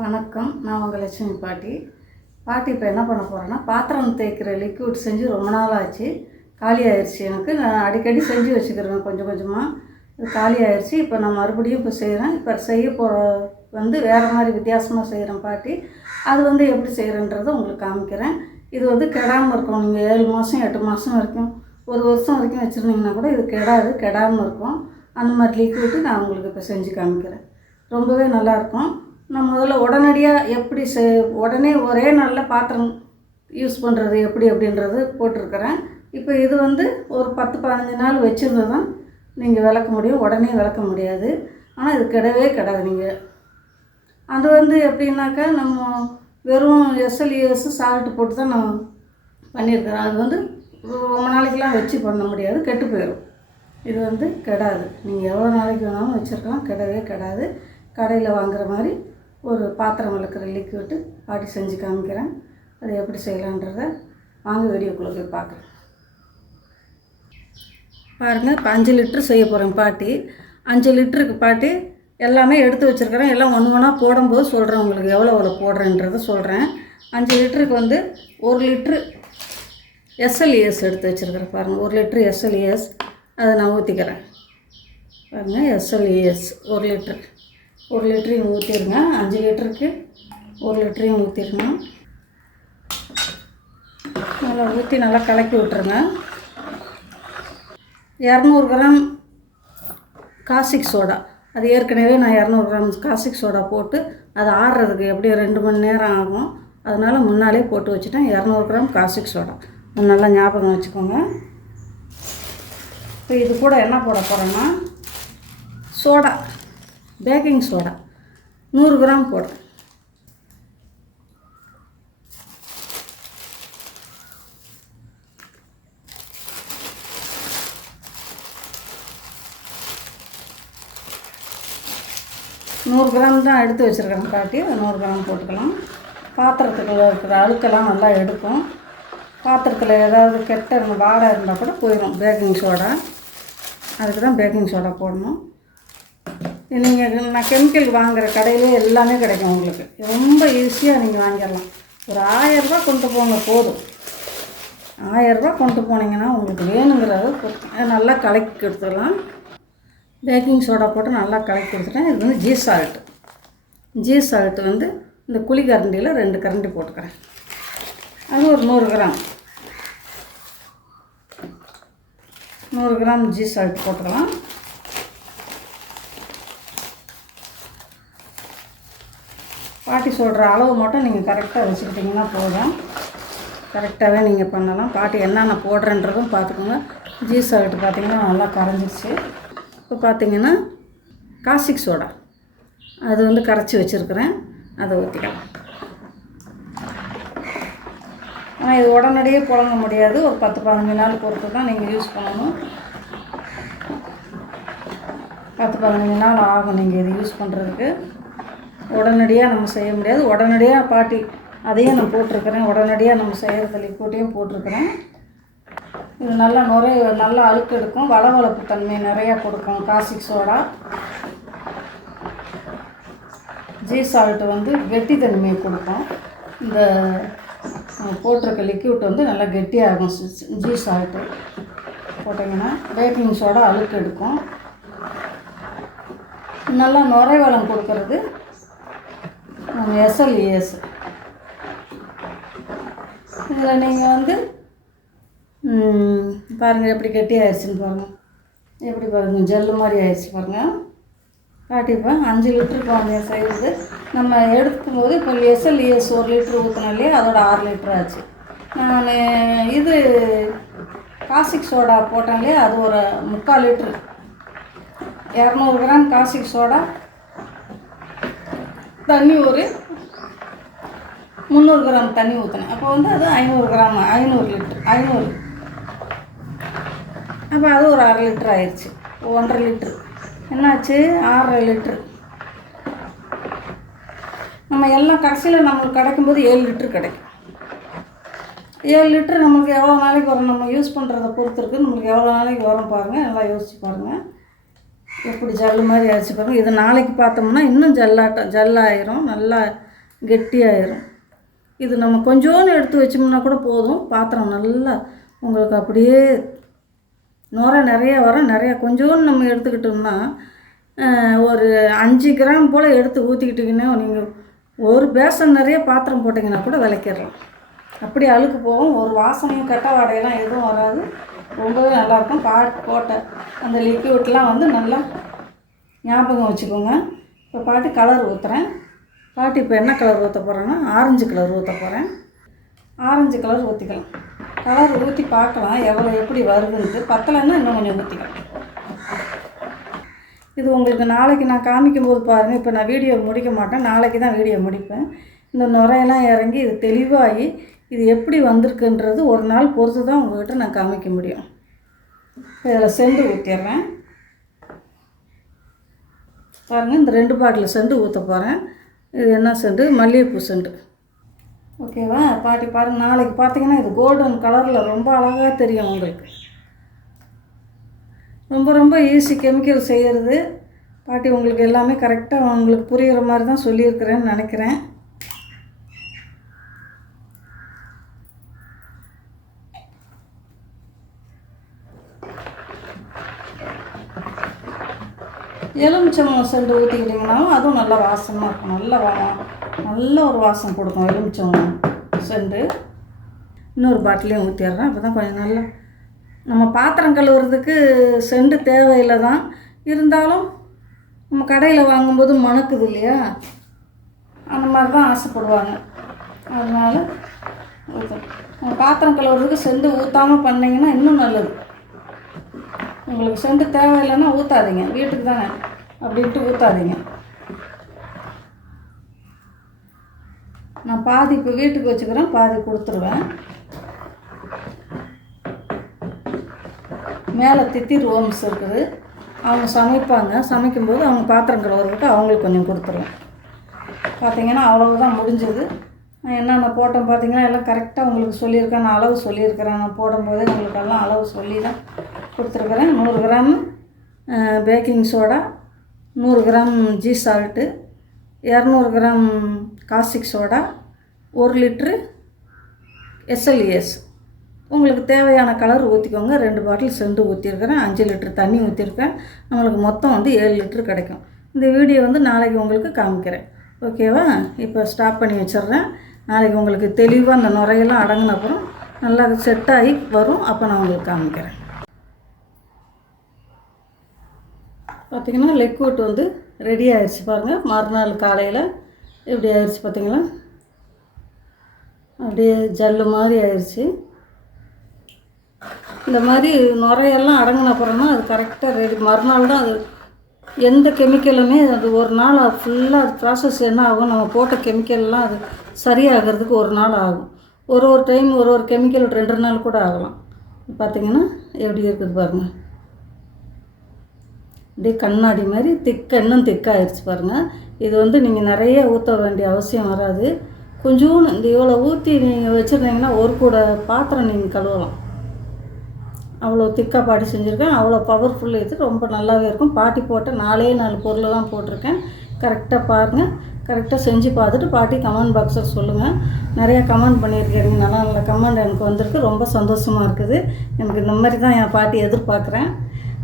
வணக்கம். நான் உங்கள் லட்சுமி பாட்டி. பாட்டி இப்போ என்ன பண்ண போகிறேன்னா பாத்திரம் தேய்க்கிற லிக்விட் செஞ்சு ரொம்ப நாள் ஆச்சு காலி ஆயிடுச்சு எனக்கு. நான் அடிக்கடி செஞ்சு வச்சுக்கிறேன் கொஞ்சம் கொஞ்சமாக இது காலி ஆயிடுச்சு இப்போ நான் மறுபடியும் இப்போ செய்கிறேன் இப்போ செய்ய போகிற வந்து வேறு மாதிரி வித்தியாசமாக செய்கிறேன் பாட்டி. அது வந்து எப்படி செய்கிறேன்றதை உங்களுக்கு காமிக்கிறேன். இது வந்து கெடாமல் இருக்கும். நீங்கள் ஏழு மாதம் எட்டு மாதம் வரைக்கும் ஒரு வருஷம் வரைக்கும் வச்சுருந்தீங்கன்னா கூட இது கெடாது. கெடாமல் இருக்கும். அந்த மாதிரி லிக்விட்டு நான் உங்களுக்கு இப்போ செஞ்சு காமிக்கிறேன். ரொம்பவே நல்லாயிருக்கும் நான் முதல்ல உடனடியாக எப்படி செ உடனே ஒரே நாளில் பாத்திரம் யூஸ் பண்ணுறது எப்படி அப்படின்றது போட்டிருக்கிறேன். இப்போ இது வந்து ஒரு பத்து பதினஞ்சு நாள் வச்சுருந்து தான் நீங்கள் விளக்க முடியும். உடனே விளக்க முடியாது. ஆனால் இது கிடவே கிடாது நீங்கள் அது வந்து எப்படின்னாக்கா நம்ம வெறும் எஸ்எல்இஎஸ் சால்ட்டு போட்டு தான் நான் பண்ணியிருக்கிறேன். அது வந்து ரொம்ப நாளைக்கெலாம் வச்சு பண்ண முடியாது. கெட்டு போயிடும் இது வந்து கெடாது. நீங்கள் எவ்வளோ நாளைக்கு வேணாலும் வச்சுருக்கலாம். கெடவே கெடாது. கடையில் வாங்குற மாதிரி ஒரு பாத்திரம் விளக்குற லிக்விட்டு பாட்டி செஞ்சு காமிக்கிறேன். அது எப்படி செய்யலான்றத வாங்க வீடியோக்குள்ளே போய் பார்க்குறேன் பாருங்கள் இப்போ அஞ்சு லிட்ரு செய்ய போகிறேன் பாட்டி. அஞ்சு லிட்டருக்கு பாட்டி எல்லாமே எடுத்து வச்சுருக்கிறேன். எல்லாம் ஒன்று ஒன்றா போடும்போது சொல்கிறேன் உங்களுக்கு எவ்வளோ எவ்வளோ போடுறேன்றதை சொல்கிறேன் அஞ்சு லிட்டருக்கு வந்து ஒரு லிட்ரு எஸ்எல்இஎஸ் எடுத்து வச்சுருக்கிறேன் பாருங்கள் ஒரு லிட்ரு எஸ்எல்இஎஸ் அதை நான் ஊற்றிக்கிறேன் பாருங்கள் எஸ்எல்இஎஸ் ஒரு லிட்ரு ஒரு லிட்டரையும் ஊற்றிடுங்க அஞ்சு லிட்டருக்கு ஒரு லிட்டரையும் ஊற்றிடுங்க நல்லா ஊற்றி நல்லா கலக்கி விட்ருங்க இரநூறு கிராம் காசிக் சோடா. அது ஏற்கனவே நான் இரநூறு கிராம் காசிக் சோடா போட்டு அது ஆறுறதுக்கு எப்படியும் ரெண்டு மணி நேரம் ஆகும். அதனால் முன்னாலே போட்டு வச்சுட்டேன். இரநூறு கிராம் காசிக் சோடா. நல்லா ஞாபகம் வச்சுக்கோங்க. இப்போ இது கூட என்ன போட போகிறேன்னா சோடா. பேக்கிங் சோடா நூறு கிராம் போடுறேன் நூறு கிராம் தான் எடுத்து வச்சுருக்கேன் காட்டி அதை நூறு கிராம் போட்டுக்கலாம். பாத்திரத்துக்குள்ள இருக்கிற அழுக்கெல்லாம் நல்லா எடுக்கும். பாத்திரத்தில் ஏதாவது கெட்ட வாடை இருந்தால் கூட போயிடும் பேக்கிங் சோடா அதுக்கு தான் பேக்கிங் சோடா போடணும். நீங்கள் நான் கெமிக்கல் வாங்குகிற கடையிலே எல்லாமே கிடைக்கும் உங்களுக்கு. ரொம்ப ஈஸியாக நீங்கள் வாங்கிடலாம். ஒரு ஆயரூபா கொண்டு போங்க போதும். ஆயரூபா கொண்டு போனீங்கன்னா உங்களுக்கு வேணுங்கிறத நல்லா கலக்கி கொடுத்துடலாம். பேக்கிங் சோடா போட்டு நல்லா கலக்கி கொடுத்துட்டேன். இது வந்து ஜீ சால்ட்டு ஜீ சால்ட்டு வந்து இந்த குழி கரண்டியில் ரெண்டு கரண்டி போட்டுக்கிறேன். அது ஒரு நூறு கிராம். நூறு கிராம் ஜீ சால்ட் போட்டுக்கலாம். பாட்டி சொல்கிற அளவு மட்டும் நீங்கள் கரெக்டாக வச்சுக்கிட்டிங்கன்னா போதும். கரெக்டாகவே நீங்கள் பண்ணலாம். பாட்டி என்னென்ன போடுறேன்றதும் பார்த்துக்கோங்க. ஜீ சால்ட் பார்த்திங்கன்னா நல்லா கரைஞ்சிருச்சு. இப்போ பார்த்தீங்கன்னா காசிக் சோடா. அது வந்து கரைச்சி வச்சுருக்கிறேன். அதை ஊற்றிக்கலாம் ஆனால் இது உடனடியே புழங்க முடியாது. ஒரு பத்து பதினஞ்சு நாள் பொறுத்து தான் நீங்கள் யூஸ் பண்ணணும். பத்து பதினஞ்சு நாள் ஆகும் நீங்கள் இது யூஸ் பண்ணுறதுக்கு உடனடியாக நம்ம செய்ய முடியாது. உடனடியாக பாட்டி அதையும் நான் போட்டிருக்கிறேன். உடனடியாக நம்ம செய்கிறது லிக்விட்டையும் போட்டிருக்கிறேன். இது நல்லா நுரை நல்லா அழுக்கு எடுக்கும். வளவளப்பு தன்மை நிறையா கொடுக்கும். Caustic soda. ஜீ சால்ட்டு வந்து கெட்டி தன்மையை கொடுக்கும். இந்த போட்டிருக்க லிக்விட் வந்து நல்லா கெட்டியாகும். ஜீ சால்ட்டு போட்டிங்கன்னா பேக்கிங் சோடா அழுக்கு எடுக்கும். நல்லா நுரை வளம் கொடுக்கறது. எஸ்எல்இஎஸ் இதில் நீங்கள் வந்து பாருங்கள் எப்படி கட்டி ஆயிடுச்சுன்னு பாருங்கள் எப்படி பாருங்கள் ஜெல்லு மாதிரி ஆயிடுச்சு பாருங்கள் காட்டிப்பேன் அஞ்சு லிட்ரு பாருங்கள் சைஸு நம்ம எடுக்கும்போது இப்போ எஸ்எல்இஎஸ் ஒரு லிட்ரு ஊற்றினோம் இல்லையா? அதோட ஆறு லிட்ரு ஆச்சு. நான் இது காசிக் சோடா போட்டேன் இல்லையா? அது ஒரு முக்கால் லிட்ரு இரநூறு கிராம் காசிக் சோடா தண்ணி ஒரு முந்நூறு கிராம் தண்ணி ஊற்றினேன் அப்போ வந்து அது ஐநூறு கிராம் ஐநூறு லிட்டர் ஐநூறு. அப்போ அது ஒரு அரை லிட்டர் ஆயிடுச்சு ஒன்றரை லிட்ரு என்னாச்சு? ஆறரை லிட்ரு நம்ம எல்லாம் கடைசியில் நம்மளுக்கு கிடைக்கும்போது ஏழு லிட்ரு கிடைக்கும். ஏழு லிட்ரு நம்மளுக்கு எவ்வளோ நாளைக்கு வரும்? நம்ம யூஸ் பண்ணுறத பொறுத்து இருக்குது நம்மளுக்கு எவ்வளோ நாளைக்கு வரும் பாருங்கள் நல்லா யோசிச்சு பாருங்கள் எப்படி ஜல்லு மாதிரி அரைச்சி பாருங்கள் இது நாளைக்கு பார்த்தோம்னா இன்னும் ஜல்லாட்டம் ஜல்லாயிரும். நல்லா கெட்டியாயிரும். இது நம்ம கொஞ்சோன்னு எடுத்து வச்சோம்னா கூட போதும். பாத்திரம் நல்லா உங்களுக்கு அப்படியே நுர நிறைய வரும். நிறையா கொஞ்சோன்னு நம்ம எடுத்துக்கிட்டோம்னா ஒரு அஞ்சு கிராம் போல் எடுத்து ஊற்றிக்கிட்டிங்கன்னா நீங்கள் ஒரு பேசன் நிறைய பாத்திரம் போட்டிங்கன்னா கூட விளக்கிடலாம். அப்படி அழுக்கு போகும். ஒரு வாசனையும் கெட்ட வாடையெல்லாம் எதுவும் வராது. ரொம்பவே நல்லாயிருக்கும். பா போட்ட அந்த லிக்யூட்லாம் வந்து நல்லா ஞாபகம் வச்சுக்கோங்க. இப்போ பாட்டி கலர் ஊற்றுறேன் பாட்டி இப்போ என்ன கலர் ஊற்ற போகிறேன்னா ஆரஞ்சு கலர் ஊற்ற போகிறேன் ஆரஞ்சு கலர் ஊற்றிக்கலாம் கலர் ஊற்றி பார்க்கலாம் எவ்வளோ எப்படி வருதுன்ட்டு. பத்தலைன்னா இன்னும் கொஞ்சம் ஊற்றிக்கலாம் இது உங்களுக்கு நாளைக்கு நான் காமிக்கும் போது பாருங்கள் இப்போ நான் வீடியோ முடிக்க மாட்டேன். நாளைக்கு தான் வீடியோ முடிப்பேன். இந்த நுரையெல்லாம் இறங்கி இது தெளிவாகி இது எப்படி வந்திருக்குன்றது ஒரு நாள் பொறுத்து தான் உங்கள்கிட்ட நான் காமிக்க முடியும். இதில் செண்டு ஊற்றிடுறேன் பாருங்கள் இந்த ரெண்டு பாட்டில் செண்டு ஊற்ற போகிறேன் இது என்ன செண்டு? மல்லிகைப்பூ செண்டு. ஓகேவா? பாட்டி பாருங்கள் நாளைக்கு பார்த்தீங்கன்னா இது கோல்டன் கலரில் ரொம்ப அழகாக தெரியும் உங்களுக்கு. ரொம்ப ரொம்ப ஈஸி கெமிக்கல் செய்கிறது. பாட்டி உங்களுக்கு எல்லாமே கரெக்டாக உங்களுக்கு புரிகிற மாதிரி தான் சொல்லியிருக்கிறேன்னு நினைக்கிறேன். எலுமிச்சம் செண்டு ஊற்றிக்கிட்டிங்கனாலும் அதுவும் நல்ல வாசமாக இருக்கும். நல்ல வா நல்ல ஒரு வாசம் கொடுக்கும் எலுமிச்சம் செண்டு. இன்னொரு பாட்டிலையும் ஊற்றிடுறேன் அப்போ தான் கொஞ்சம் நல்லா நம்ம பாத்திரம் கழுவுறதுக்கு செண்டு தேவையில்லை தான் இருந்தாலும் நம்ம கடையில் வாங்கும்போது மணக்குது இல்லையா? அந்த மாதிரி தான் ஆசைப்படுவாங்க. அதனால் ஊற்றணும் நம்ம பாத்திரம் கழுவுறதுக்கு செண்டு ஊற்றாமல் பண்ணிங்கன்னா இன்னும் நல்லது. உங்களுக்கு செண்டு தேவையில்லைன்னா ஊற்றாதீங்க வீட்டுக்கு தானே. அப்படின்ட்டு ஊற்றாதீங்க நான் பாதி இப்போ வீட்டுக்கு வச்சுக்கிறேன் பாதி கொடுத்துருவேன். மேலே தித்திர் ஓம்ஸ் இருக்குது. அவங்க சமைப்பாங்க. சமைக்கும்போது அவங்க பாத்திரம் கழுவுறதுக்கு அவங்களுக்கு கொஞ்சம் கொடுத்துருவேன். பார்த்தீங்கன்னா அவ்வளவுதான் முடிஞ்சது. நான் என்னென்ன போட்டோம் பார்த்தீங்கன்னா எல்லாம் கரெக்டாக உங்களுக்கு சொல்லியிருக்கேன். நான் அளவு சொல்லியிருக்கிறேன். நான் போடும்போதே உங்களுக்கு எல்லாம் அளவு சொல்லி தான் கொடுத்துருக்குறேன். நூறு கிராம் பேக்கிங் சோடா நூறு கிராம் ஜீ சால்ட்டு இரநூறு கிராம் காஸ்டிக் சோடா ஒரு லிட்ரு எஸ்எல்இஎஸ் உங்களுக்கு தேவையான கலர் ஊற்றிக்கோங்க ரெண்டு பாட்டில் செண்டு ஊற்றிருக்கிறேன் அஞ்சு லிட்ரு தண்ணி ஊற்றிருக்கேன் நம்மளுக்கு மொத்தம் வந்து ஏழு லிட்ரு கிடைக்கும். இந்த வீடியோ வந்து நாளைக்கு உங்களுக்கு காமிக்கிறேன். ஓகேவா இப்போ ஸ்டாப் பண்ணி வச்சிடுறேன். நாளைக்கு உங்களுக்கு தெளிவாக அந்த நுரையெல்லாம் அடங்கினப்புறம் நல்லா செட் ஆகி வரும். அப்போ நான் உங்களுக்கு காமிக்கிறேன். பார்த்திங்கன்னா லெக்வுட் வந்து ரெடி ஆயிடுச்சு பாருங்கள் மறுநாள் காலையில் எப்படி ஆயிடுச்சு பார்த்திங்களா அப்படியே ஜல்லு மாதிரி ஆயிடுச்சு இந்த மாதிரி நுரையெல்லாம் அடங்கின அப்புறம் தான் அது கரெக்டாக ரெடி மறுநாள் தான் அது எந்த கெமிக்கலுமே அது ஒரு நாள் ஃபுல்லாக அது ப்ராசஸ் என்ன ஆகும் நம்ம போட்ட கெமிக்கல்லாம் அது சரியாகிறதுக்கு ஒரு நாள் ஆகும். ஒரு ஒரு டைம் ஒரு ஒரு கெமிக்கல் ரெண்டு நாள் கூட ஆகலாம். பார்த்திங்கன்னா எப்படி இருக்குது பாருங்கள் அப்படியே கண்ணாடி மாதிரி திக்க இன்னும் திக்காயிருச்சு பாருங்கள் இது வந்து நீங்கள் நிறைய ஊற்ற வேண்டிய அவசியம் வராது. கொஞ்சோன்னு இந்த இவ்வளோ ஊற்றி நீங்கள் வச்சுருந்தீங்கன்னா ஒரு கூட பாத்திரம் நீங்கள் கழுவலாம். அவ்வளோ திக்காக பாட்டி செஞ்சுருக்கேன். அவ்வளோ பவர்ஃபுல் இது. ரொம்ப நல்லாவே இருக்கும். பாட்டி போட்ட நாலே நாலு பொருள் தான் போட்டிருக்கேன். கரெக்டாக பாருங்கள் கரெக்டாக செஞ்சு பார்த்துட்டு பாட்டி கமெண்ட் பாக்ஸில் சொல்லுங்கள் நிறையா கமெண்ட் பண்ணியிருக்கீங்க நல்லா நல்ல கமெண்ட் எனக்கு வந்திருக்கு. ரொம்ப சந்தோஷமாக இருக்குது. எனக்கு இந்த மாதிரி தான் என் பாட்டி எதிர்பார்க்குறேன்.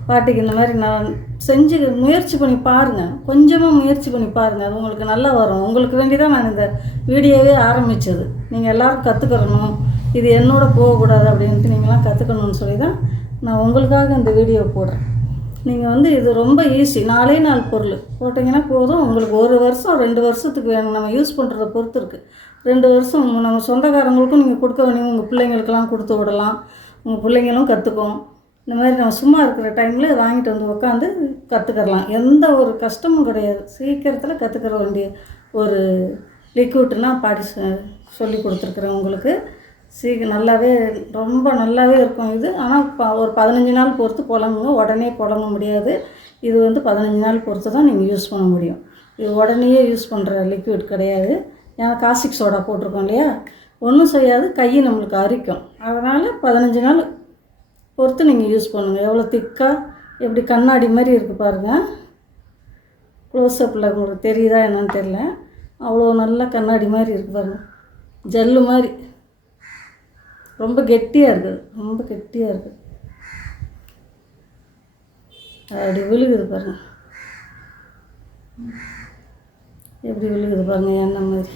பாட்டிக்கு இந்த மாதிரி நான் செஞ்சு முயற்சி பண்ணி பாருங்கள் கொஞ்சமாக முயற்சி பண்ணி பாருங்கள் அது உங்களுக்கு நல்லா வரும். உங்களுக்கு வேண்டி தான் நான் இந்த வீடியோவே ஆரம்பித்தது நீங்கள் எல்லோரும் கற்றுக்கணும் இது என்னோட போகக்கூடாது அப்படின்ட்டு நீங்களாம் கற்றுக்கணும்னு சொல்லி தான் நான் உங்களுக்காக இந்த வீடியோ போடுறேன். நீங்கள் வந்து இது ரொம்ப ஈஸி நாலே நாள் பொருள். போட்டிங்கன்னா போதும். உங்களுக்கு ஒரு வருஷம் ரெண்டு வருஷத்துக்கு வேணும். நம்ம யூஸ் பண்ணுறத பொறுத்து இருக்குது ரெண்டு வருஷம் நம்ம சொந்தக்காரங்களுக்கும் நீங்கள் கொடுக்க வேண்டிய உங்கள் பிள்ளைங்களுக்கெல்லாம் கொடுத்து விடலாம். உங்கள் பிள்ளைங்களும் கற்றுக்கும் இந்த மாதிரி நம்ம சும்மா இருக்கிற டைமில் வாங்கிட்டு வந்து உட்காந்து கற்றுக்கலாம் எந்த ஒரு கஷ்டமும் கிடையாது. சீக்கிரத்தில் கற்றுக்கிற வேண்டிய ஒரு லிக்விட்னா பாடி சொல்லி கொடுத்துருக்குறேன் உங்களுக்கு. சீக்கிரம் நல்லாவே ரொம்ப நல்லாவே இருக்கும் இது. ஆனால் ப ஒரு பதினஞ்சு நாள் பொறுத்து புலங்குங்க உடனே புலங்க முடியாது. இது வந்து பதினஞ்சு நாள் பொறுத்து தான் நீங்கள் யூஸ் பண்ண முடியும். இது உடனேயே யூஸ் பண்ணுற லிக்விட் கிடையாது. ஏன்னா காசிக் சோடா போட்டிருக்கோம் இல்லையா? ஒன்றும் செய்யாது. கையை நம்மளுக்கு அரிக்கும். அதனால் பதினஞ்சு நாள் பொறுத்து நீங்கள் யூஸ் பண்ணுங்கள் எவ்வளோ திக்காக எப்படி கண்ணாடி மாதிரி இருக்குது பாருங்கள் க்ளோஸ்அப்பில் உங்களுக்கு தெரியுதா என்னன்னு தெரியல. அவ்வளோ நல்ல கண்ணாடி மாதிரி இருக்குது பாருங்கள் ஜல்லு மாதிரி. ரொம்ப கெட்டியாக இருக்குது ரொம்ப கெட்டியாக இருக்குது அப்படி விழுகுது பாருங்க. எப்படி விழுகுது பாருங்க எண்ணெய் மாதிரி.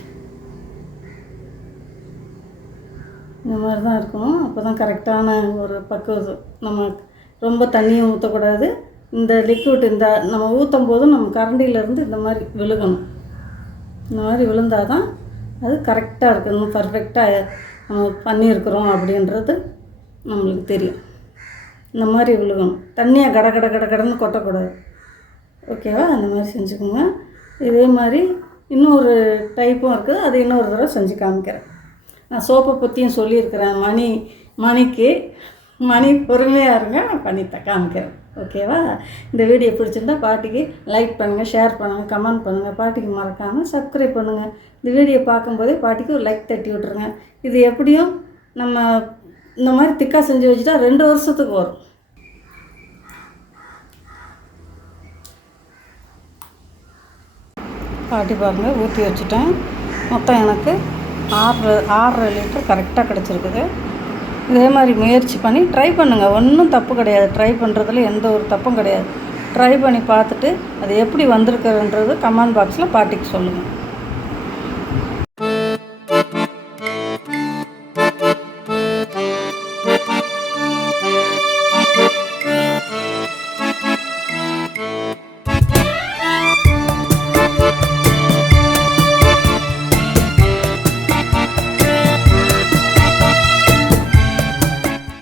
இந்த மாதிரி தான் இருக்கணும் அப்போ தான் கரெக்டான ஒரு பக்குவது நம்ம ரொம்ப தண்ணியும் ஊற்றக்கூடாது இந்த லிக்விட் இந்த நம்ம ஊற்றும் போது நம்ம கரண்டியிலேருந்து இந்த மாதிரி விழுகணும். இந்த மாதிரி விழுந்தால் தான் அது கரெக்டாக இருக்கணும் பர்ஃபெக்டாக நம்ம பண்ணியிருக்கிறோம் அப்படின்றது நம்மளுக்கு தெரியும். இந்த மாதிரி விழுகணும். தண்ணியை கட கட கட கடன்னு கொட்டக்கூடாது. ஓகேவா அந்த மாதிரி செஞ்சுக்கோங்க. இதே மாதிரி இன்னொரு டைப்பும் இருக்குது. அது இன்னொரு தடவை செஞ்சு காமிக்கிறேன். நான் சோப்பை பற்றியும் சொல்லியிருக்கிறேன் மணி மணிக்கு. மணி பொறுமையாக இருங்க நான் பண்ணி காமிக்கிறேன். ஓகேவா இந்த வீடியோ பிடிச்சிருந்தா பாட்டிக்கு லைக் பண்ணுங்கள் ஷேர் பண்ணுங்கள் கமெண்ட் பண்ணுங்கள் பாட்டிக்கு மறக்காமல் சப்ஸ்கிரைப் பண்ணுங்கள் இந்த வீடியோ பார்க்கும்போதே பாட்டிக்கு ஒரு லைக் தட்டி விட்ருங்க இது எப்படியும் நம்ம இந்த மாதிரி திக்கா செஞ்சு வச்சுட்டா ரெண்டு வருஷத்துக்கு வரும். பாட்டி பாருங்கள் ஊற்றி வச்சுட்டேன். மொத்தம் எனக்கு ஆறு ஆறரை லிட்டர் கரெக்டாக கிடச்சிருக்குது. இதே மாதிரி முயற்சி பண்ணி ட்ரை பண்ணுங்கள் ஒன்றும் தப்பு கிடையாது. ட்ரை பண்ணுறதுல எந்த ஒரு தப்பும் கிடையாது. ட்ரை பண்ணி பார்த்துட்டு அது எப்படி வந்திருக்குன்றது கமெண்ட் பாக்ஸில் பாட்டிக்கு சொல்லுங்கள்